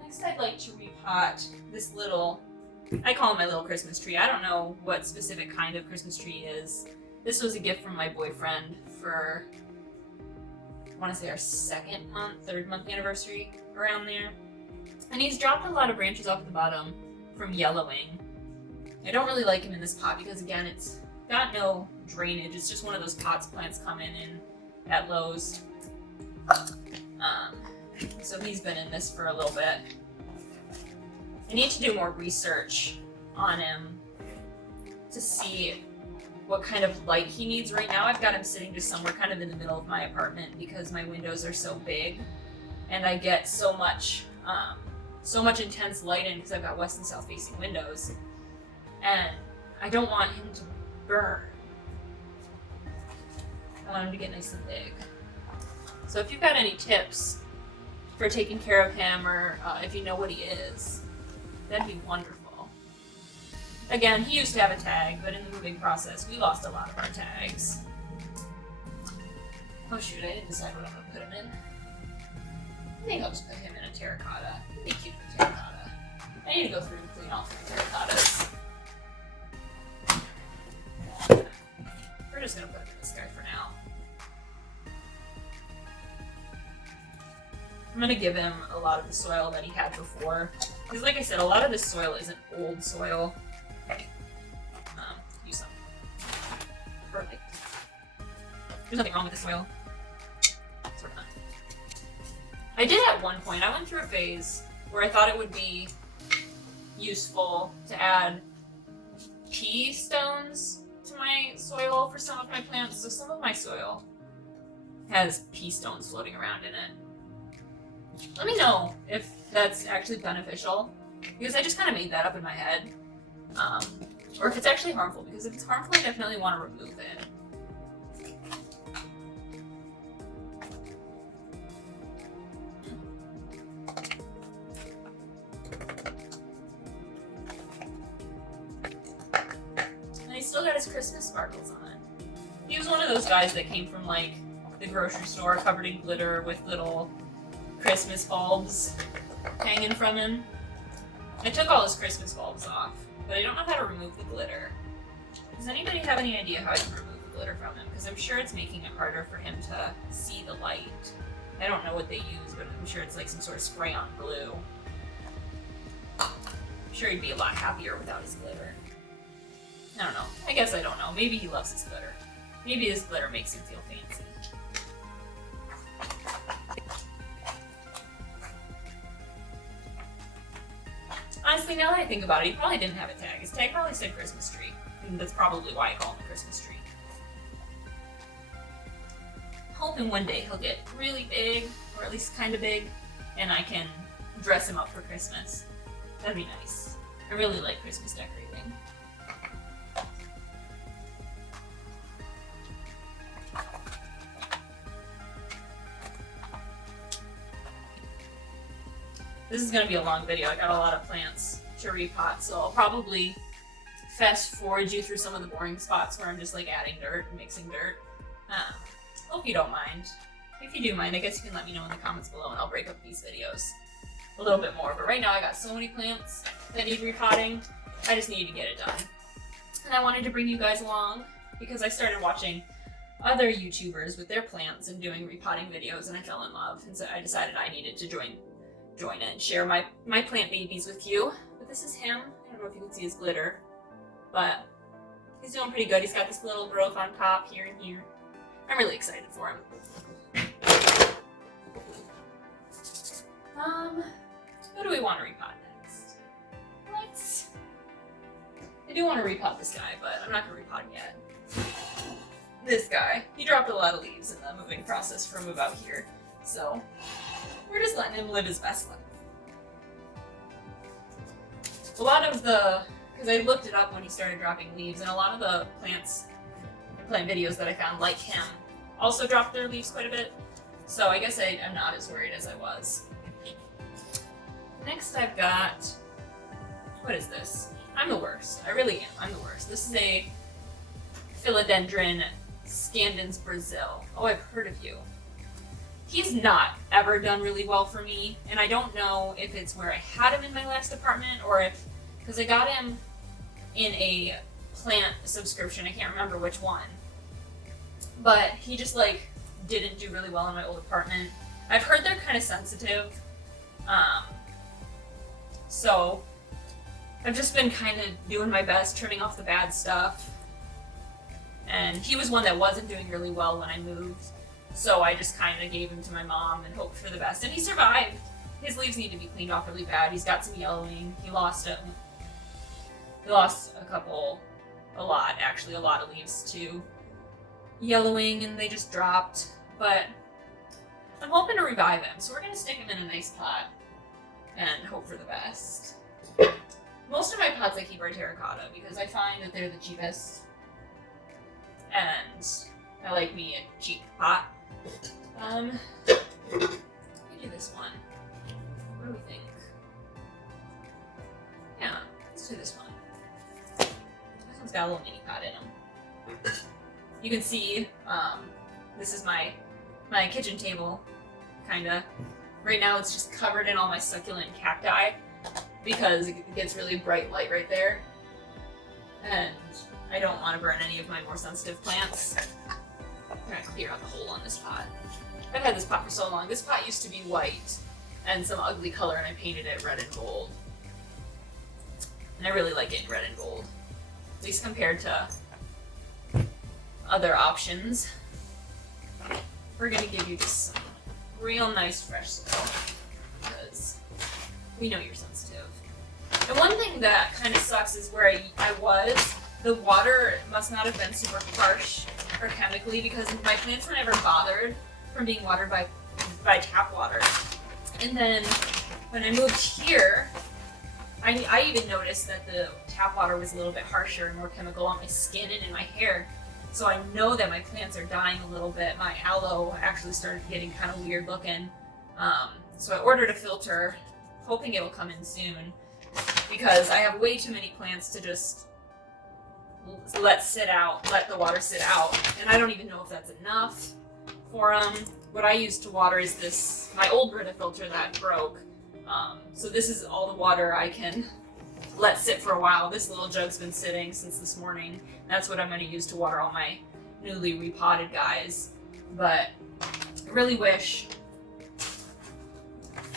Next I'd like to repot this little, I call it my little Christmas tree. I don't know what specific kind of Christmas tree is. This was a gift from my boyfriend for, I want to say our third month anniversary, around there. And he's dropped a lot of branches off at the bottom from yellowing. I don't really like him in this pot because, again, it's got no drainage. It's just one of those pots plants come in at Lowe's. So he's been in this for a little bit. I need to do more research on him to see what kind of light he needs. Right now I've got him sitting just somewhere kind of in the middle of my apartment because my windows are so big and I get so much intense light in because I've got west and south facing windows, and I don't want him to burn. I want him to get nice and big. So if you've got any tips for taking care of him, or if you know what he is, that'd be wonderful. Again, he used to have a tag, but in the moving process, we lost a lot of our tags. Oh shoot, I didn't decide what I'm gonna put him in. I think I'll just put him in a terracotta. It'd be cute for terracotta. I need to go through and clean all 3 terracottas. We're just gonna put him in this guy for now. I'm gonna give him a lot of the soil that he had before. Because like I said, a lot of this soil isn't old soil. Use some. Perfect. There's nothing wrong with the soil. Sort of not. I did at one point, I went through a phase where I thought it would be useful to add pea stones to my soil for some of my plants. So some of my soil has pea stones floating around in it. Let me know if that's actually beneficial, because I just kind of made that up in my head. Or if it's actually harmful, because if it's harmful, I definitely want to remove it. And he's still got his Christmas sparkles on it. He was one of those guys that came from like the grocery store covered in glitter with little Christmas bulbs hanging from him. I took all his Christmas bulbs off, but I don't know how to remove the glitter. Does anybody have any idea how I can remove the glitter from him? Because I'm sure it's making it harder for him to see the light. I don't know what they use, but I'm sure it's like some sort of spray-on glue. I'm sure he'd be a lot happier without his glitter. I don't know. I guess I don't know. Maybe he loves his glitter. Maybe his glitter makes him feel fancy. Honestly, now that I think about it, he probably didn't have a tag. His tag probably said Christmas tree, and that's probably why I call him a Christmas tree. Hoping one day he'll get really big, or at least kind of big, and I can dress him up for Christmas. That'd be nice. I really like Christmas decorating. This is going to be a long video. I got a lot of plants to repot, so I'll probably fast forward you through some of the boring spots where I'm just like adding dirt and mixing dirt. Hope you don't mind. If you do mind, I guess you can let me know in the comments below and I'll break up these videos a little bit more. But right now I got so many plants that need repotting, I just needed to get it done. And I wanted to bring you guys along because I started watching other YouTubers with their plants and doing repotting videos, and I fell in love. And so I decided I needed to join in and share my plant babies with you. But this is him. I don't know if you can see his glitter, but he's doing pretty good. He's got this little growth on top here and here. I'm really excited for him. Who do we want to repot next? I do want to repot this guy, but I'm not going to repot him yet. This guy, he dropped a lot of leaves in the moving process for a move out here, so we're just letting him live his best life. A lot of because I looked it up when he started dropping leaves, and a lot of the plant videos that I found like him also dropped their leaves quite a bit, so I guess I'm not as worried as I was. Next I've got, what is this? I'm the worst. I really am. I'm the worst. This is a Philodendron Brasil. Oh, I've heard of you. He's not ever done really well for me, and I don't know if it's where I had him in my last apartment or if, because I got him in a plant subscription, I can't remember which one, but he just like didn't do really well in my old apartment. I've heard they're kind of sensitive, so I've just been kind of doing my best, trimming off the bad stuff, and he was one that wasn't doing really well when I moved. So I just kind of gave him to my mom and hoped for the best. And he survived. His leaves need to be cleaned off really bad. He's got some yellowing. He lost a lot of leaves to yellowing, and they just dropped. But I'm hoping to revive him. So we're going to stick him in a nice pot and hope for the best. Most of my pots I keep are terracotta because I find that they're the cheapest. And I like me a cheap pot. Let me do this one. What do we think? Yeah, let's do this one. This one's got a little mini pot in them. You can see, this is my kitchen table, kinda. Right now it's just covered in all my succulent cacti because it gets really bright light right there. And I don't want to burn any of my more sensitive plants. I'm gonna clear out the hole on this pot. I've had this pot for so long. This pot used to be white and some ugly color, and I painted it red and gold. And I really like it in red and gold, at least compared to other options. We're gonna give you just some real nice fresh soil because we know you're sensitive. And one thing that kind of sucks is where I was, the water must not have been super harsh or chemically because my plants were never bothered from being watered by tap water. And then when I moved here, I even noticed that the tap water was a little bit harsher and more chemical on my skin and in my hair. So I know that my plants are dying a little bit. My aloe actually started getting kind of weird looking. So I ordered a filter, hoping it will come in soon because I have way too many plants to just let the water sit out, and I don't even know if that's enough for them. What I use to water is my old Brita filter that broke. So this is all the water I can let sit for a while. This little jug's been sitting since this morning. That's what I'm going to use to water all my newly repotted guys. But I really wish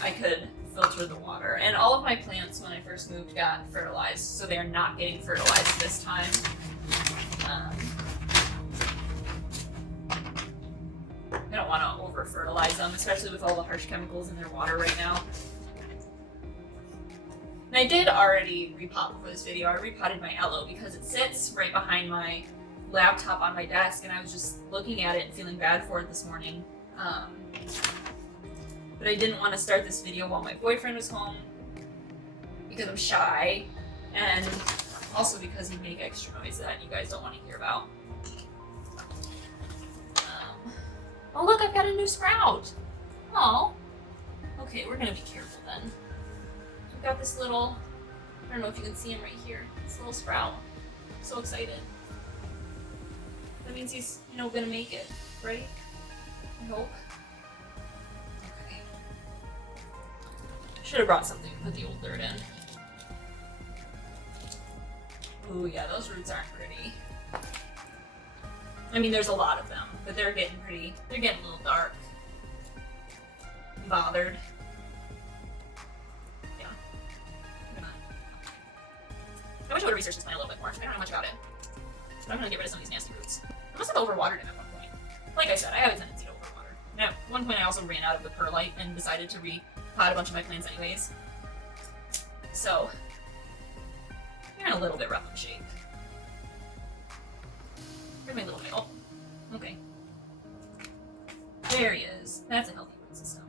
I could filter the water. And all of my plants when I first moved got fertilized, so they're not getting fertilized this time. I don't want to over-fertilize them, especially with all the harsh chemicals in their water right now. And I did already repot for this video. I repotted my aloe because it sits right behind my laptop on my desk, and I was just looking at it and feeling bad for it this morning. But I didn't want to start this video while my boyfriend was home because I'm shy, and also because he'd make extra noise that you guys don't want to hear about. Oh look, I've got a new sprout! Oh. Okay, we're gonna be careful then. I've got this little, I don't know if you can see him right here, this little sprout. I'm so excited. That means he's, gonna make it, right? I hope. Okay. Should have brought something to put the old dirt in. Ooh, yeah, those roots aren't pretty. I mean, there's a lot of them, but they're getting a little dark. I'm bothered. Yeah. I wish I would have researched this plant a little bit more. I don't know much about it. But I'm gonna get rid of some of these nasty roots. I must have overwatered it at one point. Like I said, I have a tendency to overwater. And at one point I also ran out of the perlite and decided to repot a bunch of my plants anyways. So, they're in a little bit rough in shape. Where's my little guy? Oh, okay. There he is. That's a healthy root system.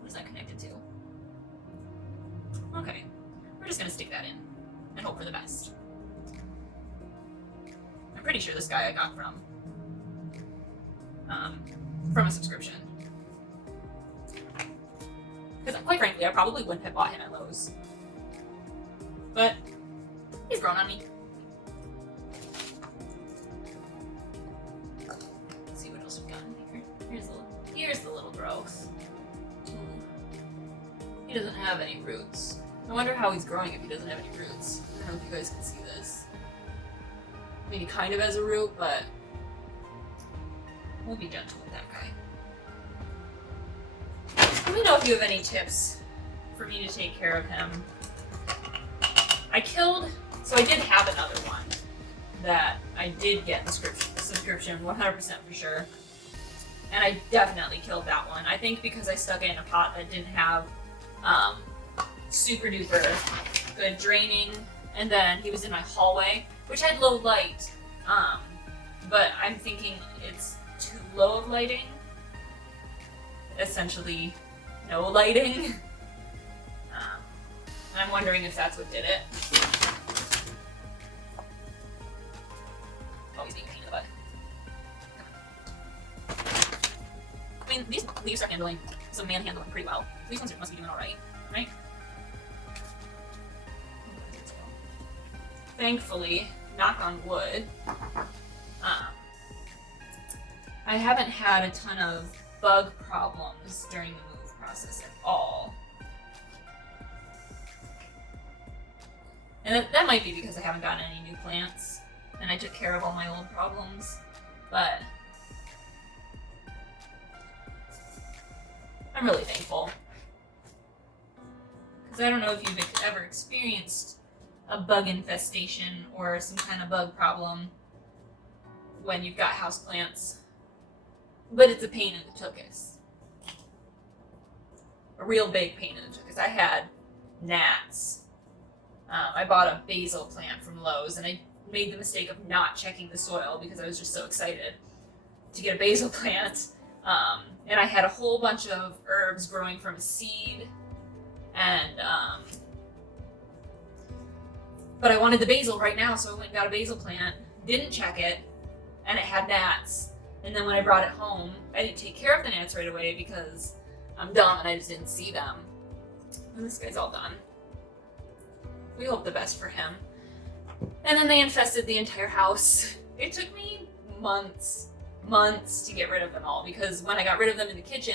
What is that connected to? Okay. We're just gonna stick that in and hope for the best. I'm pretty sure this guy I got from a subscription. Because quite frankly, I probably wouldn't have bought him at Lowe's. But he's grown on me. Let's see what else we've got in here. Here's the little growth. He doesn't have any roots. I wonder how he's growing if he doesn't have any roots. I don't know if you guys can see this. I mean, he kind of has a root, but we'll be gentle with that guy. Let me know if you have any tips for me to take care of him. So I did have another one that I did get in the subscription 100% for sure. And I definitely killed that one. I think because I stuck it in a pot that didn't have super duper good draining, and then he was in my hallway, which had low light, but I'm thinking it's too low of lighting, essentially no lighting, and I'm wondering if that's what did it. Oh, he's being a pain in the butt. I mean, these leaves are manhandling pretty well. These ones must be doing alright, right? Thankfully, knock on wood, I haven't had a ton of bug problems during the move process at all. And that might be because I haven't gotten any new plants, and I took care of all my old problems, but I'm really thankful. Because I don't know if you've ever experienced a bug infestation or some kind of bug problem when you've got houseplants, but it's a pain in the tuchus. A real big pain in the tuchus. I had gnats. I bought a basil plant from Lowe's, and I made the mistake of not checking the soil because I was just so excited to get a basil plant. And I had a whole bunch of herbs growing from a seed, and but I wanted the basil right now, so I went and got a basil plant, didn't check it, and it had gnats. And then when I brought it home, I didn't take care of the gnats right away because I'm dumb and I just didn't see them. And this guy's all done. We hope the best for him. And then they infested the entire house. It took me months to get rid of them all, because when I got rid of them in the kitchen,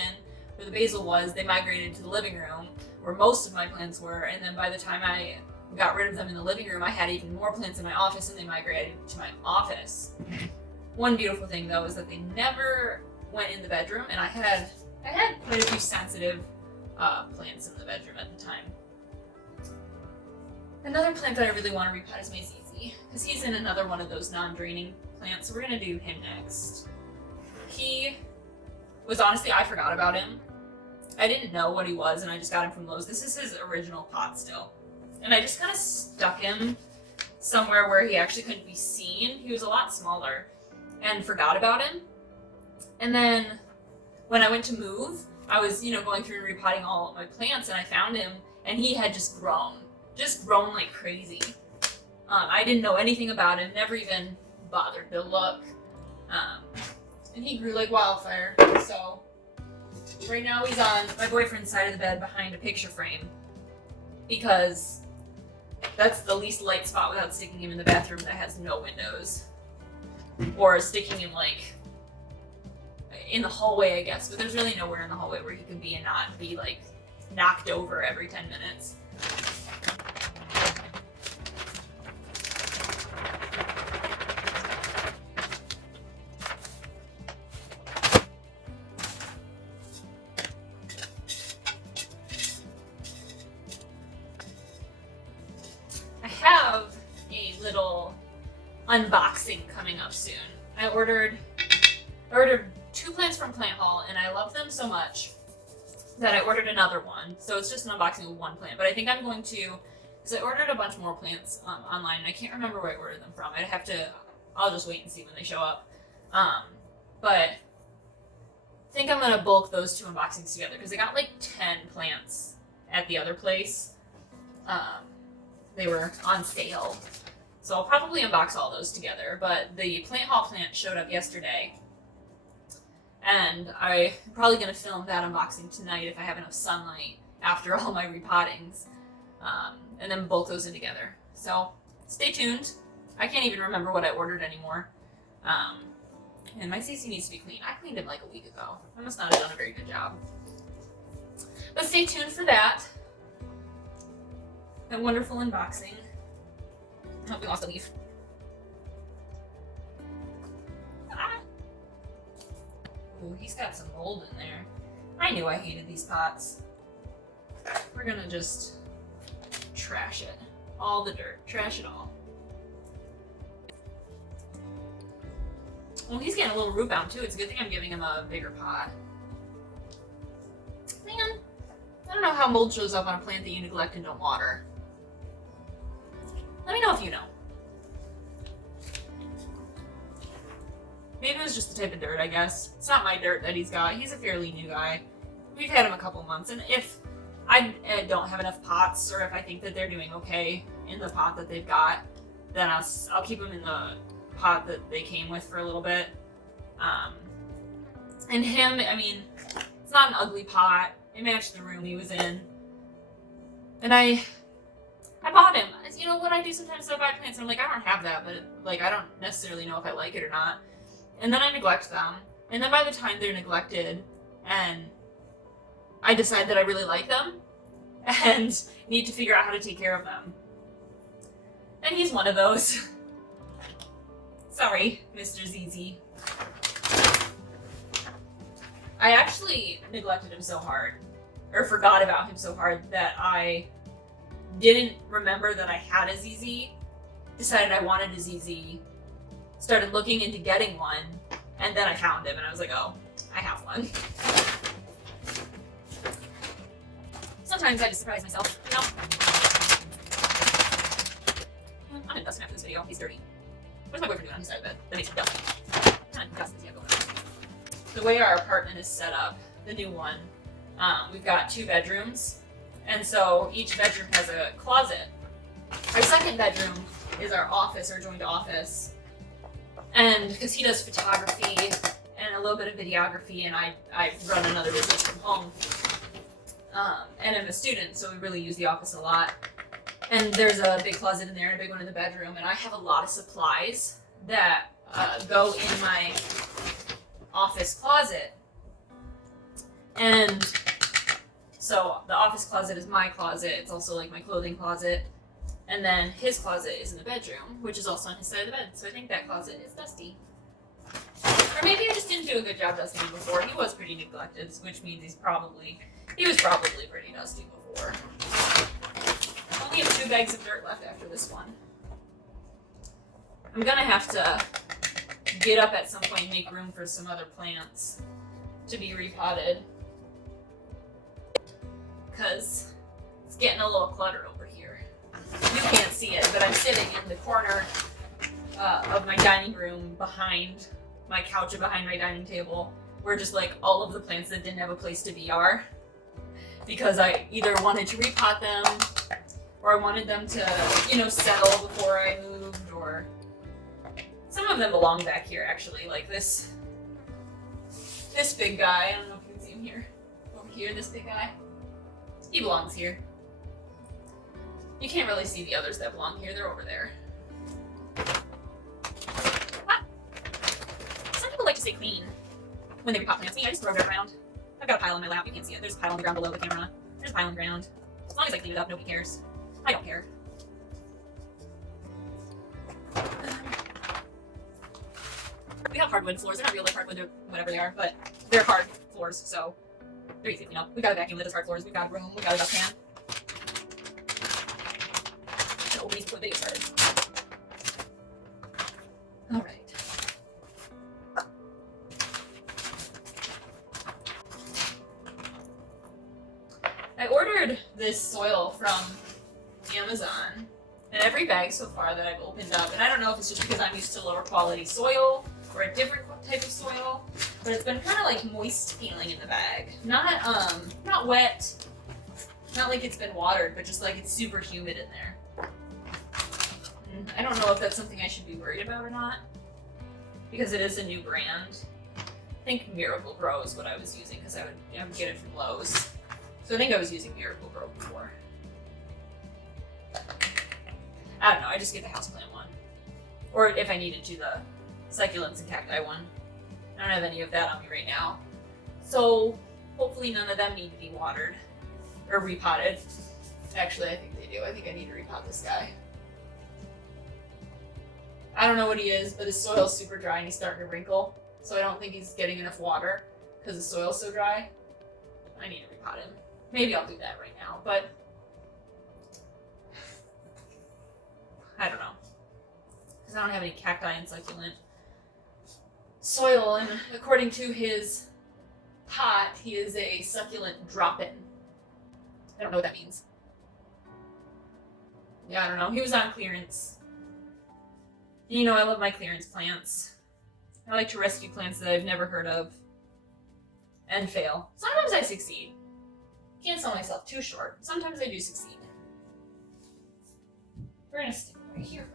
where the basil was, they migrated to the living room, where most of my plants were, and then by the time I got rid of them in the living room, I had even more plants in my office, and they migrated to my office. One beautiful thing, though, is that they never went in the bedroom, and I had quite a few sensitive plants in the bedroom at the time. Another plant that I really want to repot is my ZZ, because he's in another one of those non-draining plants, so we're going to do him next. He was, honestly, I forgot about him. I didn't know what he was, and I just got him from Lowe's. This is his original pot still. And I just kind of stuck him somewhere where he actually couldn't be seen. He was a lot smaller, and forgot about him. And then when I went to move, I was, going through and repotting all my plants, and I found him, and he had just grown like crazy. I didn't know anything about him, never even bothered to look. And he grew like wildfire. So right now he's on my boyfriend's side of the bed behind a picture frame, because that's the least light spot without sticking him in the bathroom that has no windows. Or sticking him like in the hallway, I guess, but there's really nowhere in the hallway where he can be and not be like knocked over every 10 minutes. I have a little unboxing coming up soon. I ordered 2 plants from Plant Haul, and I love them so much that I ordered another one. So it's just an unboxing of one plant, but I think I'm going to, because I ordered a bunch more plants online, and I can't remember where I ordered them from. I'll just wait and see when they show up. But I think I'm gonna bulk those 2 unboxings together, because I got like 10 plants at the other place. They were on sale. So I'll probably unbox all those together, but the Plant Haul plant showed up yesterday, and I'm probably going to film that unboxing tonight if I have enough sunlight after all my repottings, and then bulk those in together. So stay tuned. I can't even remember what I ordered anymore. And my CC needs to be clean. I cleaned him like a week ago. I must not have done a very good job. But stay tuned for that. That wonderful unboxing. I hope we lost a leaf. Ah. Ooh, he's got some mold in there. I knew I hated these pots. We're gonna just trash it. All the dirt. Trash it all. Well, he's getting a little root bound too. It's a good thing I'm giving him a bigger pot. Man, I don't know how mold shows up on a plant that you neglect and don't water. Let me know if you know. Maybe it was just the type of dirt, I guess. It's not my dirt that he's got. He's a fairly new guy. We've had him a couple months, and if I don't have enough pots, or if I think that they're doing okay in the pot that they've got, then I'll keep them in the pot that they came with for a little bit. And him, I mean, it's not an ugly pot. It matched the room he was in. And I bought him. You know what I do sometimes? I buy plants and I'm like, I don't have that, but like I don't necessarily know if I like it or not. And then I neglect them. And then by the time they're neglected and I decide that I really like them and need to figure out how to take care of them. And he's one of those. Sorry, Mr. ZZ. I actually neglected him so hard, or forgot about him so hard, that I didn't remember that I had a ZZ, decided I wanted a ZZ, started looking into getting one, and then I found him and I was like, oh, I have one. Sometimes I just surprise myself, you know? I'm gonna dust him after this video. He's dirty. What's my boyfriend doing on his side of the bed? That makes me dusty. What kind of dust does he have going on? The way our apartment is set up, the new one, we've got 2 bedrooms, and so each bedroom has a closet. Our second bedroom is our office, our joint office, and because he does photography and a little bit of videography, and I run another business from home, and I'm a student, so we really use the office a lot. And there's a big closet in there and a big one in the bedroom, and I have a lot of supplies that go in my office closet. And so the office closet is my closet. It's also like my clothing closet. And then his closet is in the bedroom, which is also on his side of the bed. So I think that closet is dusty. Or maybe I just didn't do a good job dusting him before. He was pretty neglected, which means he was probably pretty dusty before. I only have 2 bags of dirt left after this one. I'm gonna have to get up at some point and make room for some other plants to be repotted, because it's getting a little cluttered over here. You can't see it, but I'm sitting in the corner of my dining room behind my couch and behind my dining table, where just like all of the plants that didn't have a place to be are, because I either wanted to repot them or I wanted them to, you know, settle before I moved, or some of them belong back here actually, like this big guy. I don't know if you can see him here. Over here, this big guy. He belongs here. You can't really see the others that belong here. They're over there. Ah. Some people like to stay clean when they repot plants. Me, I just throw dirt around. I've got a pile on my lap. You can't see it. There's a pile on the ground below the camera. There's a pile on the ground. As long as I clean it up, nobody cares. I don't care. We have hardwood floors. They're not real like hardwood or whatever they are, but they're hard floors, so they're easy. You know, we've got a vacuum that does hard floors. We've got a broom. We've got a dustpan. I'm gonna open these before the video started. All right. I ordered this soil from Amazon, and every bag so far that I've opened up, and I don't know if it's just because I'm used to lower quality soil or a different type of soil, but it's been kind of like moist feeling in the bag. Not wet, not like it's been watered, but just like it's super humid in there. And I don't know if that's something I should be worried about or not, because it is a new brand. I think Miracle Grow is what I was using, because I would get it from Lowe's. So I think I was using Miracle Grow before. I don't know, I just get the houseplant one. Or if I needed to, the succulents and cacti one. I don't have any of that on me right now. So hopefully none of them need to be watered or repotted. Actually, I think they do. I think I need to repot this guy. I don't know what he is, but his soil's super dry and he's starting to wrinkle. So I don't think he's getting enough water because the soil's so dry. I need to repot him. Maybe I'll do that right now, but I don't know. Because I don't have any cacti and succulent soil, and according to his pot, he is a succulent drop-in. I don't know what that means. Yeah, I don't know. He was on clearance. You know, I love my clearance plants. I like to rescue plants that I've never heard of and fail. Sometimes I succeed. Can't sell myself too short. Sometimes I do succeed. We're gonna stick right here.